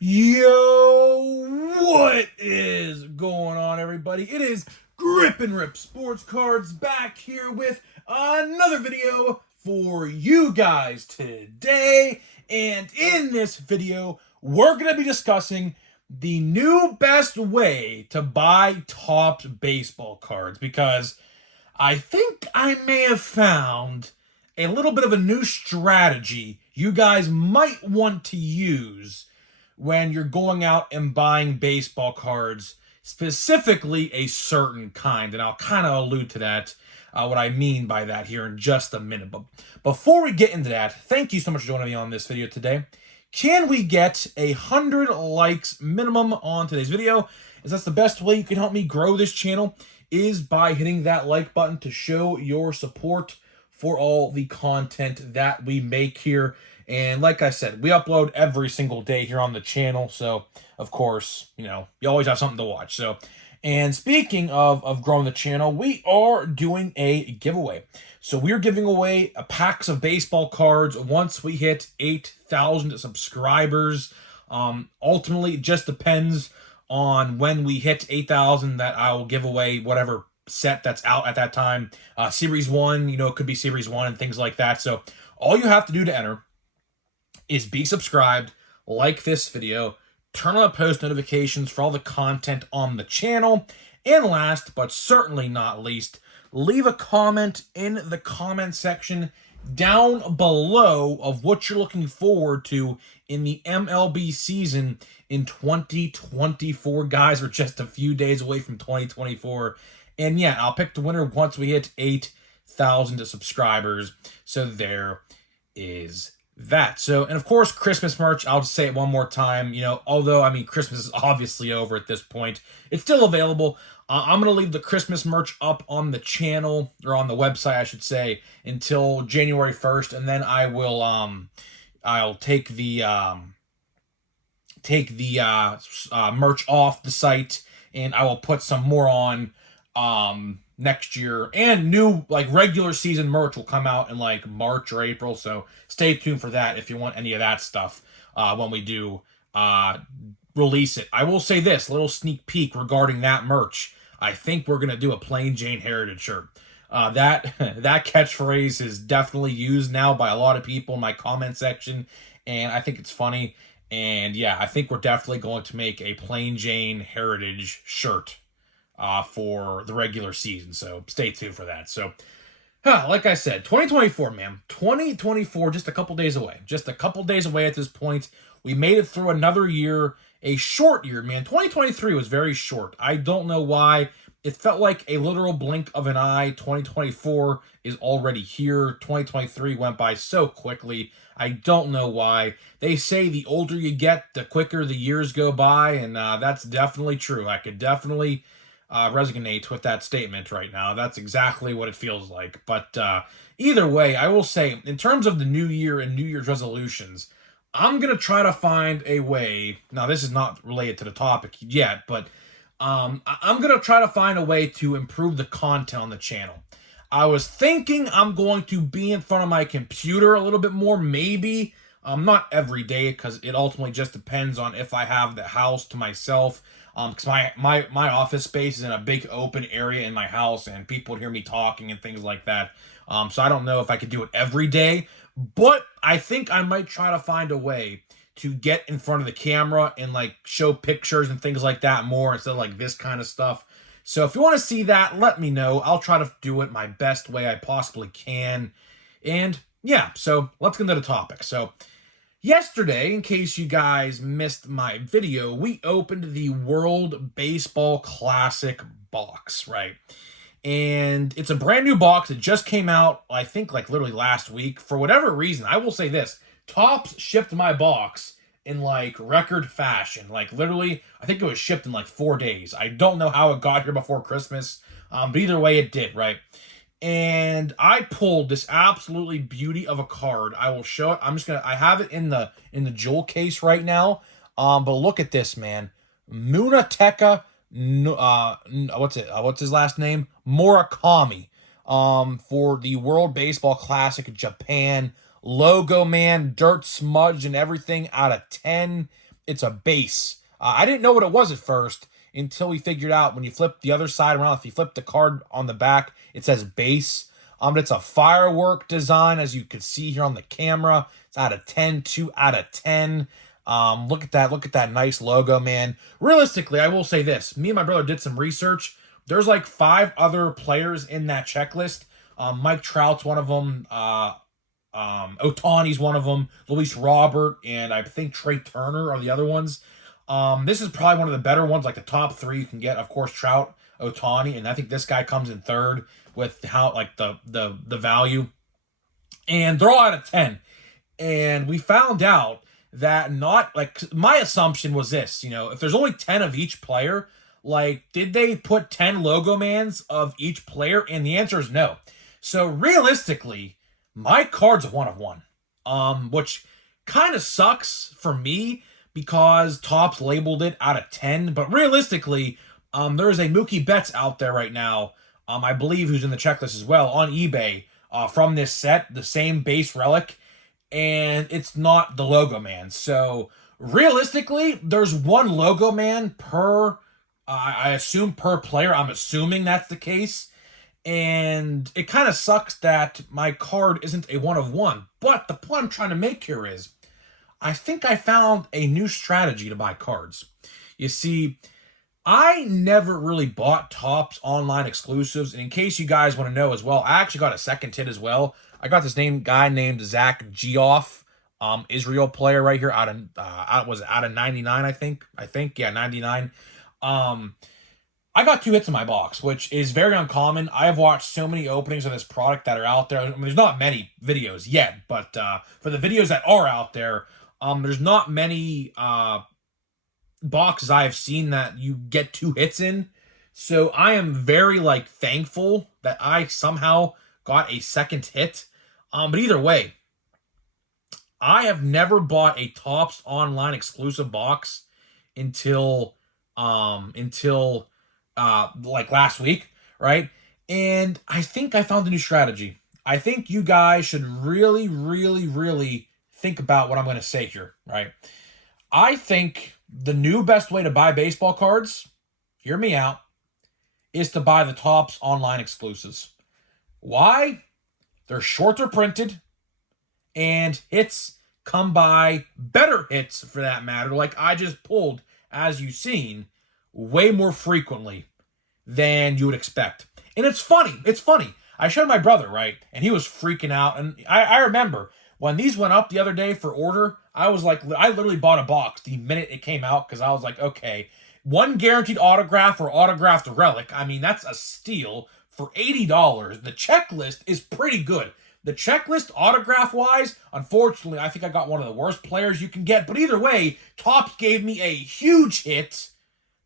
Yo, what is going on, everybody? It is Grip and Rip Sports Cards back here with another video for you guys today. And in this video, we're going to be discussing the new best way to buy Topps baseball cards, because I think I may have found a little bit of a new strategy you guys might want to use when you're going out and buying baseball cards, specifically a certain kind. And I'll kind of allude to that, what I mean by that here in just a minute. But before we get into that, thank you so much for joining me on this video today. Can we get 100 likes minimum on today's video? As that's the best way you can help me grow this channel, is by hitting that like button to show your support for all the content that we make here. And like I said, we upload every single day here on the channel, so of course, you always have something to watch. So, and speaking of growing the channel, we are doing a giveaway. So we're giving away packs of baseball cards once we hit 8,000 subscribers. Ultimately, it just depends on when we hit 8,000 that I will give away whatever set that's out at that time. Series 1, it could be Series 1 and things like that. So all you have to do to enter is be subscribed, like this video, turn on the post notifications for all the content on the channel, and last but certainly not least, leave a comment in the comment section down below of what you're looking forward to in the MLB season in 2024. Guys, we're just a few days away from 2024. And yeah, I'll pick the winner once we hit 8,000 subscribers. So there is that. So, and of course, Christmas merch, I'll just say it one more time, although, Christmas is obviously over at this point, it's still available. I'm going to leave the Christmas merch up on the channel, or on the website, I should say, until January 1st, and then I will, I'll take the merch off the site, and I will put some more on, next year, and new regular season merch will come out in March or April, so stay tuned for that if you want any of that stuff when we do release it. I will say this little sneak peek regarding that merch. I think we're gonna do a Plain Jane Heritage shirt. That catchphrase is definitely used now by a lot of people in my comment section, and I think it's funny. And yeah, I think we're definitely going to make a Plain Jane Heritage shirt for the regular season, so stay tuned for that. So, like I said, 2024, man. 2024, just a couple days away. Just a couple days away at this point. We made it through another year, a short year, man. 2023 was very short. I don't know why. It felt like a literal blink of an eye. 2024 is already here. 2023 went by so quickly. I don't know why. They say the older you get, the quicker the years go by, and that's definitely true. I could definitely resonate with that statement right now. That's exactly what it feels like. But either way, I will say, in terms of the new year and New Year's resolutions, I'm going to try to find a way. Now, this is not related to the topic yet, but I'm going to try to find a way to improve the content on the channel. I was thinking I'm going to be in front of my computer a little bit more, maybe. Not every day, because it ultimately just depends on if I have the house to myself. Because my office space is in a big open area in my house, and people would hear me talking and things like that. So I don't know if I could do it every day, but I think I might try to find a way to get in front of the camera and show pictures and things like that more instead of this kind of stuff. So if you want to see that, let me know. I'll try to do it my best way I possibly can. And yeah, so let's get into the topic. So yesterday, in case you guys missed my video, we opened the World Baseball Classic box, right? And it's a brand new box. It just came out, I think, literally last week. For whatever reason, I will say this. Topps shipped my box in, record fashion. Literally, I think it was shipped in, 4 days. I don't know how it got here before Christmas. But either way, it did, right? And I pulled this absolutely beauty of a card. I will show it. I have it in the jewel case right now. But look at this, man. Munetaka, what's his last name? Murakami. For the World Baseball Classic Japan logo, man, dirt smudged and everything, out of 10. it's a base. I didn't know what it was at first until we figured out when you flip the other side around, if you flip the card on the back, it says base. It's a firework design, as you can see here on the camera. It's out of 10, 2 out of 10. Look at that. Look at that nice logo, man. Realistically, I will say this. Me and my brother did some research. There's like 5 other players in that checklist. Mike Trout's one of them. Ohtani's one of them. Luis Robert and I think Trey Turner are the other ones. This is probably one of the better ones, like the top 3 you can get. Of course, Trout, Ohtani, and I think this guy comes in third with how like the value. And they're all out of 10. And we found out that not like my assumption was this, if there's only 10 of each player, like did they put 10 logo mans of each player? And the answer is no. So realistically, my card's a 1 of 1. Which kind of sucks for me because Topps labeled it out of 10, but realistically, there's a Mookie Betts out there right now, I believe, who's in the checklist as well on eBay, from this set, the same base relic, and it's not the logo man. So realistically, there's 1 logo man per, I assume per player. I'm assuming that's the case. And it kind of sucks that my card isn't a 1 of 1. But the point I'm trying to make here is, I think I found a new strategy to buy cards. You see, I never really bought Topps online exclusives, and in case you guys want to know as well, I actually got a second hit as well. I got this guy named Zach Geoff, Israel player right here out of 99, I think. Yeah, 99. I got 2 hits in my box, which is very uncommon. I have watched so many openings of this product that are out there. I mean, there's not many videos yet, but for the videos that are out there, there's not many boxes I have seen that you get 2 hits in. So I am very thankful that I somehow got a second hit. But either way, I have never bought a Topps online exclusive box until last week, right? And I think I found a new strategy. I think you guys should really, really, really think about what I'm going to say here, right? I think the new best way to buy baseball cards, hear me out, is to buy the Topps online exclusives. Why? They're shorter printed, and hits come by, better hits for that matter, like I just pulled, as you've seen, way more frequently than you would expect. And it's funny. I showed my brother, right? And he was freaking out. And I remember when these went up the other day for order, I literally bought a box the minute it came out because I was like, okay, 1 guaranteed autograph or autographed relic. I mean, that's a steal for $80. The checklist is pretty good. The checklist, autograph-wise, unfortunately, I think I got one of the worst players you can get. But either way, Topps gave me a huge hit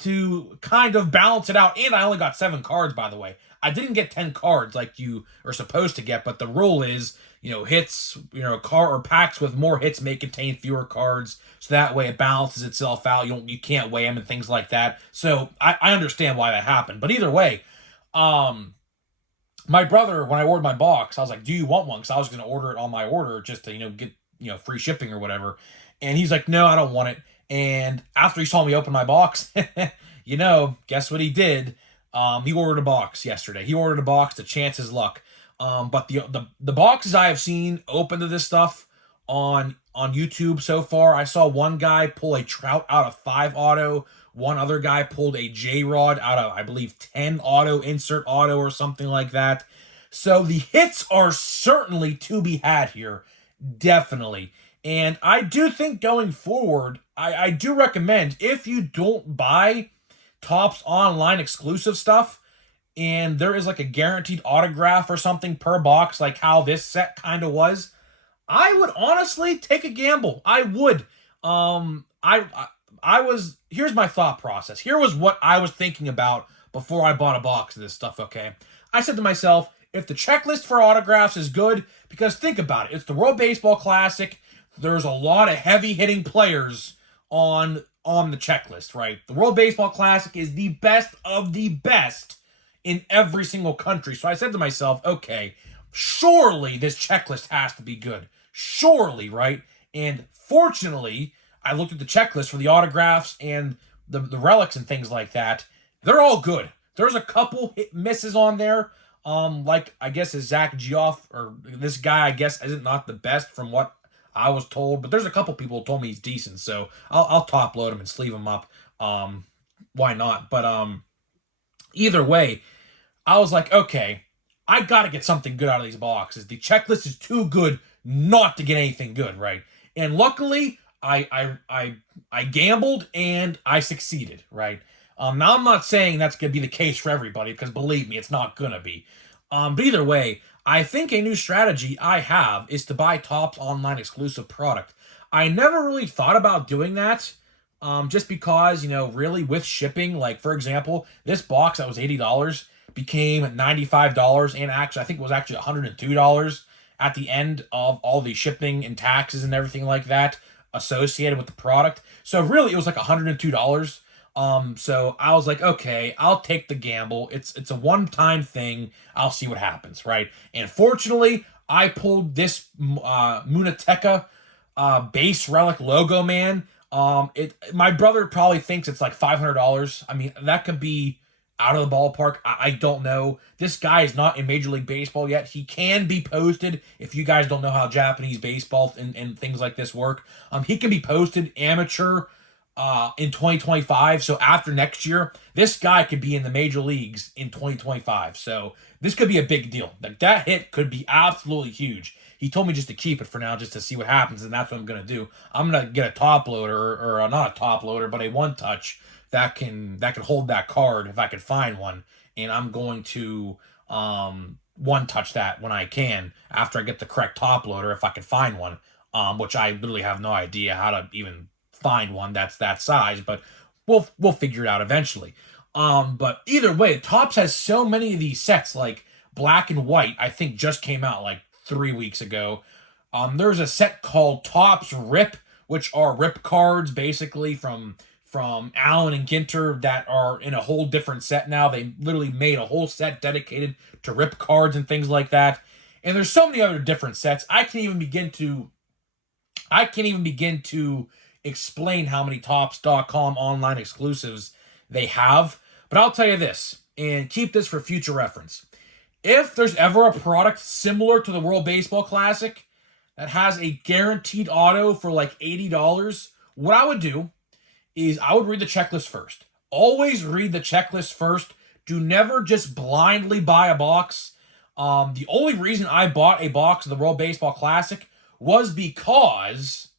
to kind of balance it out. And I only got 7 cards, by the way. I didn't get 10 cards like you are supposed to get, but the rule is, hits, car or packs with more hits may contain fewer cards. So that way it balances itself out. You can't weigh them and things like that. So I understand why that happened. But either way, my brother, when I ordered my box, I was like, do you want one? Because I was going to order it on my order just to, get, free shipping or whatever. And he's like, no, I don't want it. And after he saw me open my box, guess what he did? He ordered a box yesterday. He ordered a box to chance his luck. But the boxes I have seen open to this stuff on YouTube so far, I saw one guy pull a Trout out of 5 auto. One other guy pulled a J-Rod out of, I believe, 10 auto, insert auto, or something like that. So the hits are certainly to be had here. Definitely. And I do think going forward, I do recommend, if you don't buy Topps online exclusive stuff, and there is like a guaranteed autograph or something per box, like how this set kind of was, I would honestly take a gamble. I would. Here's my thought process. Here was what I was thinking about before I bought a box of this stuff, okay? I said to myself, if the checklist for autographs is good, because think about it, it's the World Baseball Classic, there's a lot of heavy-hitting players on the checklist, right? The World Baseball Classic is the best of the best in every single country. So I said to myself, okay, surely this checklist has to be good. Surely, right? And fortunately, I looked at the checklist for the autographs and the relics and things like that. They're all good. There's a couple hit misses on there. Like I guess is Zach Geoff, or this guy I guess isn't not the best from what I was told, but there's a couple people who told me he's decent, so I'll top load him and sleeve him up. Why not? But either way, I was like, okay, I got to get something good out of these boxes. The checklist is too good not to get anything good, right? And luckily, I gambled and I succeeded, right? Now I'm not saying that's gonna be the case for everybody, because believe me, it's not gonna be. But either way, I think a new strategy I have is to buy Topps online exclusive product. I never really thought about doing that. Just because, really with shipping, like for example, this box that was $80 became $95, and actually I think it was actually $102 at the end of all the shipping and taxes and everything like that associated with the product. So really it was like $102. So I was like, okay, I'll take the gamble. It's a one-time thing. I'll see what happens, right? And fortunately, I pulled this Muneteka base relic logo man. My brother probably thinks it's like $500. I mean, that could be out of the ballpark. I don't know. This guy is not in Major League Baseball yet. He can be posted, if you guys don't know how Japanese baseball and things like this work. He can be posted amateur in 2025. So after next year, this guy could be in the major leagues in 2025. So this could be a big deal. Like, that hit could be absolutely huge. He told me just to keep it for now, just to see what happens, and that's what I'm gonna do. I'm gonna get a top loader, or not a top loader, but a one touch that can hold that card if I can find one, and I'm going to one touch that when I can, after I get the correct top loader, if I can find one. Which I literally have no idea how to even find one that's that size, but we'll figure it out eventually. But either way, Topps has so many of these sets, like black and white. I think just came out like 3 weeks ago. There's a set called Topps Rip, which are rip cards basically from Allen and Ginter that are in a whole different set now. They literally made a whole set dedicated to rip cards and things like that. And there's so many other different sets. I can't even begin to explain how many Topps.com online exclusives they have. But I'll tell you this, and keep this for future reference. If there's ever a product similar to the World Baseball Classic that has a guaranteed auto for like $80, what I would do is I would read the checklist first. Always read the checklist first. Do never just blindly buy a box. The only reason I bought a box of the World Baseball Classic was because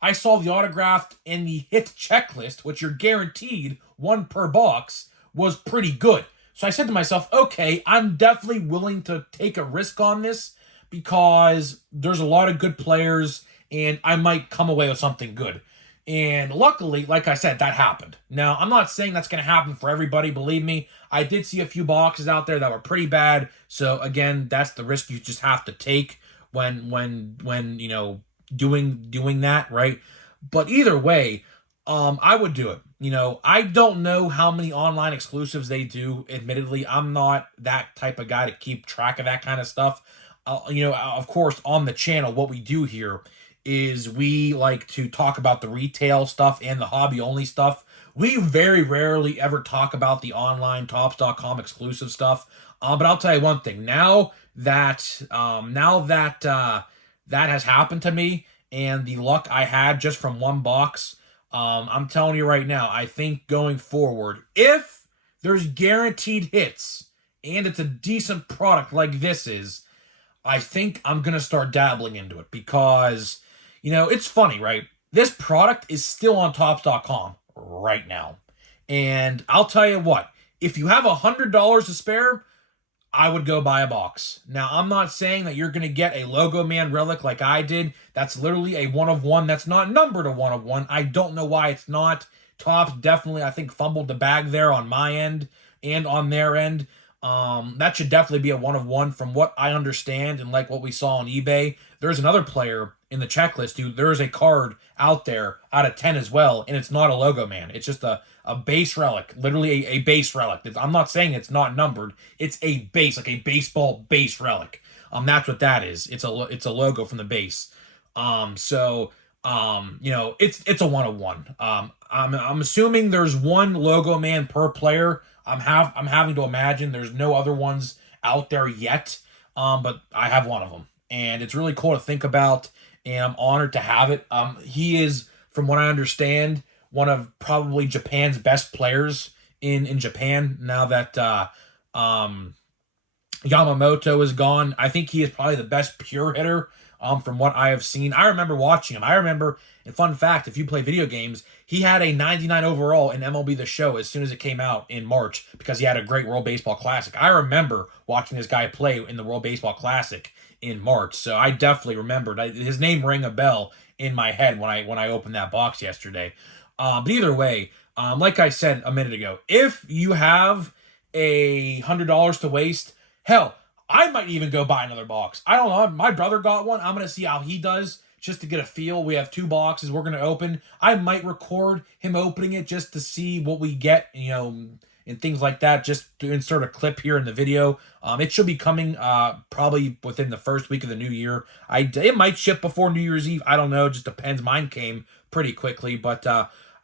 I saw the autographed and the hit checklist, which you're guaranteed one per box, was pretty good. So I said to myself, okay, I'm definitely willing to take a risk on this because there's a lot of good players and I might come away with something good. And luckily, like I said, that happened. Now, I'm not saying that's going to happen for everybody, believe me. I did see a few boxes out there that were pretty bad. So again, that's the risk you just have to take when doing that, right? But either way, I would do it. I don't know how many online exclusives they do. Admittedly, I'm not that type of guy to keep track of that kind of stuff. Of course, on the channel, what we do here is we like to talk about the retail stuff and the hobby-only stuff. We very rarely ever talk about the online Topps.com exclusive stuff. But I'll tell you one thing. Now that that has happened to me, and the luck I had just from one box, I'm telling you right now, I think going forward, if there's guaranteed hits and it's a decent product like this is, I think I'm going to start dabbling into it because, it's funny, right? This product is still on Topps.com right now. And I'll tell you what, if you have $100 to spare, I would go buy a box. Now, I'm not saying that you're going to get a Logo Man relic like I did. That's literally a one-of-one. That's not numbered a one-of-one. I don't know why it's not. Topps definitely, I think, fumbled the bag there on my end and on their end. That should definitely be a one-of-one from what I understand and like what we saw on eBay. There's another player in the checklist, dude. There is a card out there out of 10 as well, and it's not a Logo Man. It's just a base relic, literally a base relic. I'm not saying it's not numbered. It's a base, like a baseball base relic. That's what that is. It's a logo from the base. So You know, it's a 1-of-1. I'm assuming there's one logo man per player. I'm having to imagine there's no other ones out there yet. But I have one of them, and it's really cool to think about, and I'm honored to have it. He is, from what I understand, one of probably Japan's best players in Japan now that um Yamamoto is gone. I think he is probably the best pure hitter from what I have seen. I remember watching him. I remember, and fun fact, if you play video games, he had a 99 overall in MLB The Show as soon as it came out in March because he had a great World Baseball Classic. I remember watching this guy play in the World Baseball Classic in March, so I definitely remembered. His name rang a bell in my head when I opened that box yesterday. But either way, like I said a minute ago, if you have $100 to waste, hell, I might even go buy another box. I don't know. My brother got one. I'm going to see how he does just to get a feel. We have 2 boxes we're going to open. I might record him opening it just to see what we get, you know, and things like that, just to insert a clip here in the video. It should be coming probably within the first week of the new year. It might ship before New Year's Eve. I don't know. It just depends. Mine came pretty quickly, but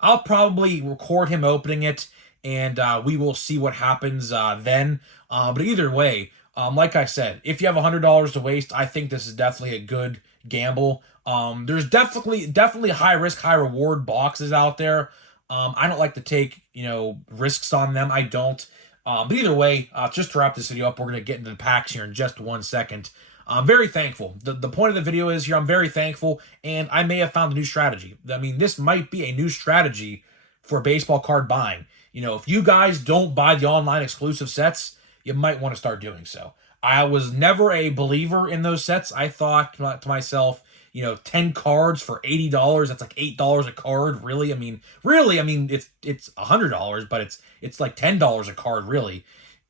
I'll probably record him opening it, and we will see what happens then. But either way, like I said, if you have $100 to waste, I think this is definitely a good gamble. There's definitely high risk, high reward boxes out there. I don't like to take, you know, risks on them. I don't. But either way, just to wrap this video up, we're going to get into the packs here in just 1 second. I'm very thankful. The point of the video is here, I'm very thankful, and I may have found a new strategy. I mean, this might be a new strategy for baseball card buying. You know, if you guys don't buy the online exclusive sets, you might want to start doing so. I was never a believer in those sets. I thought to myself, you know, 10 cards for $80, that's like $8 a card, really? I mean, it's $100, but it's like $10 a card, really.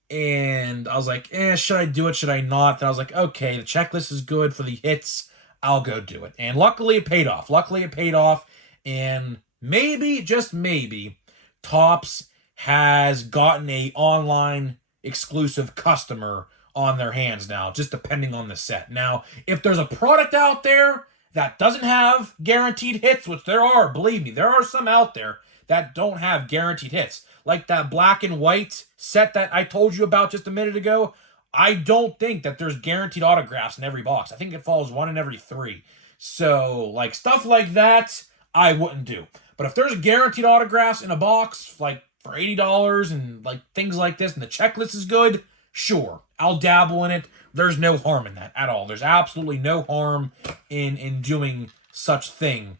And I was like, should I do it? Should I not? And I was like, okay, the checklist is good for the hits. I'll go do it. And luckily it paid off. And maybe, just maybe, Topps has gotten a online exclusive customer on their hands now, just depending on the set. Now, if there's a product out there that doesn't have guaranteed hits, which there are, believe me, there are some out there that don't have guaranteed hits, like that black and white set that I told you about just a minute ago. I don't think that there's guaranteed autographs in every box. I think it falls 1 in every 3. So, like, stuff like that, I wouldn't do. But if there's guaranteed autographs in a box, like, for $80 and, like, things like this, and the checklist is good, sure, I'll dabble in it. There's no harm in that at all. There's absolutely no harm in doing such thing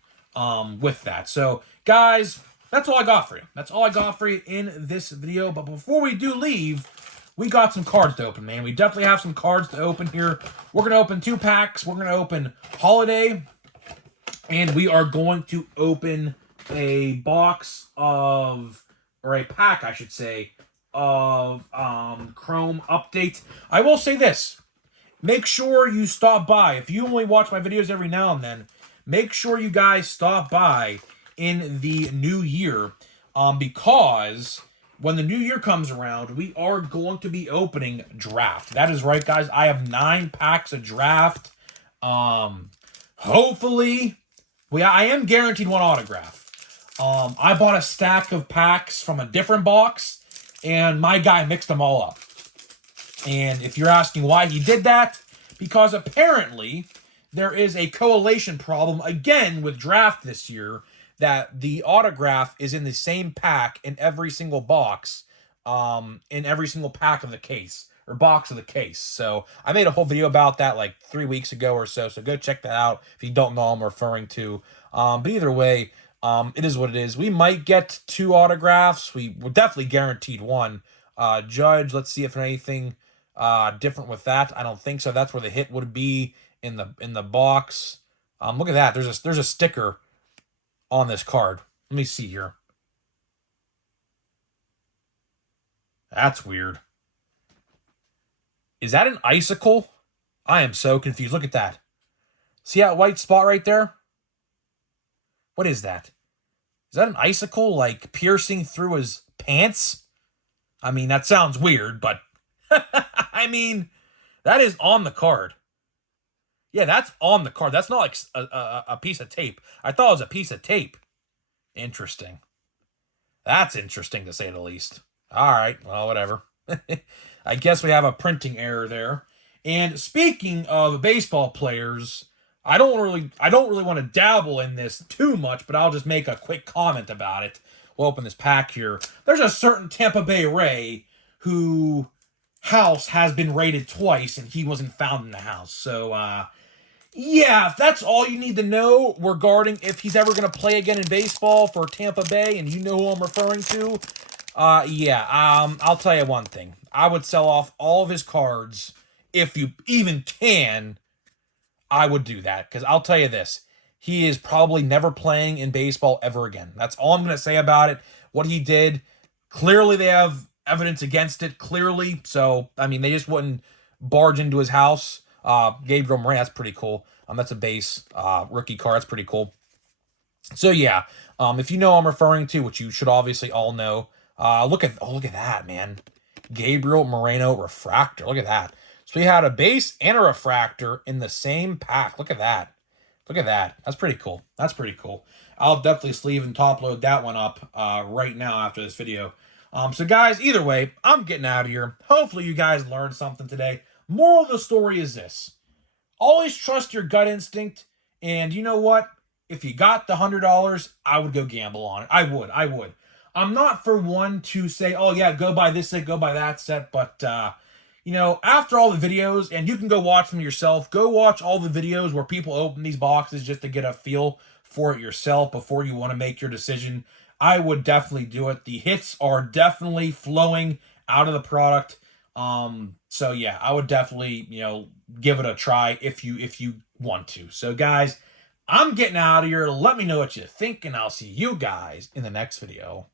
with that. So, guys, that's all I got for you. That's all I got for you in this video. But before we do leave, we got some cards to open, man. We definitely have some cards to open here. We're going to open 2 packs. We're going to open Holiday, and we are going to open a box of, or a pack, I should say, of Chrome Update. I will say this. Make sure you stop by. If you only watch my videos every now and then, make sure you guys stop by in the new year, because when the new year comes around, we are going to be opening Draft. That is right, guys. I have 9 packs of Draft. Hopefully, I am guaranteed 1 autograph. I bought a stack of packs from a different box, and my guy mixed them all up. And if you're asking why he did that, because apparently there is a correlation problem again with Draft this year, that the autograph is in the same pack in every single box, in every single pack of the case, or box of the case. So I made a whole video about that like 3 weeks ago or so, so go check that out if you don't know what I'm referring to. But either way, it is what it is. We might get 2 autographs. We're definitely guaranteed 1. Judge, let's see if there's anything different with that. I don't think so. That's where the hit would be in the box. Look at that. There's a sticker on this card. Let me see here. That's weird. Is that an icicle? I am so confused. Look at that. See that white spot right there? What is that? Is that an icicle, like, piercing through his pants? I mean, that sounds weird, but I mean, that is on the card. Yeah, that's on the card. That's not like a piece of tape. I thought it was a piece of tape. Interesting. That's interesting to say the least. All right, well, whatever. I guess we have a printing error there. And speaking of baseball players, I don't really want to dabble in this too much, but I'll just make a quick comment about it. We'll open this pack here. There's a certain Tampa Bay Ray who house has been raided twice and he wasn't found in the house. So yeah, if that's all you need to know regarding if he's ever going to play again in baseball for Tampa Bay, and you know who I'm referring to, I'll tell you one thing. I would sell off all of his cards if you even can. I would do that because I'll tell you this. He is probably never playing in baseball ever again. That's all I'm going to say about it. What he did, clearly they have evidence against it, clearly. So, I mean, they just wouldn't barge into his house. Gabriel Moran, that's pretty cool. That's a base rookie card. That's pretty cool. So yeah, if you know I'm referring to, which you should obviously all know, look at that, man. Gabriel Moreno refractor. Look at that. So we had a base and a refractor in the same pack. Look at that. Look at that. That's pretty cool. That's pretty cool. I'll definitely sleeve and top load that one up right now after this video. So guys, either way, I'm getting out of here. Hopefully you guys learned something today. Moral of the story is this. Always trust your gut instinct. And you know what? If you got the $100, I would go gamble on it. I would. I'm not for one to say, oh yeah, go buy this set, go buy that set. But, you know, after all the videos, and you can go watch them yourself, go watch all the videos where people open these boxes just to get a feel for it yourself before you want to make your decision. I would definitely do it. The hits are definitely flowing out of the product. So yeah, I would definitely, you know, give it a try if you want to. So guys, I'm getting out of here. Let me know what you think, and I'll see you guys in the next video.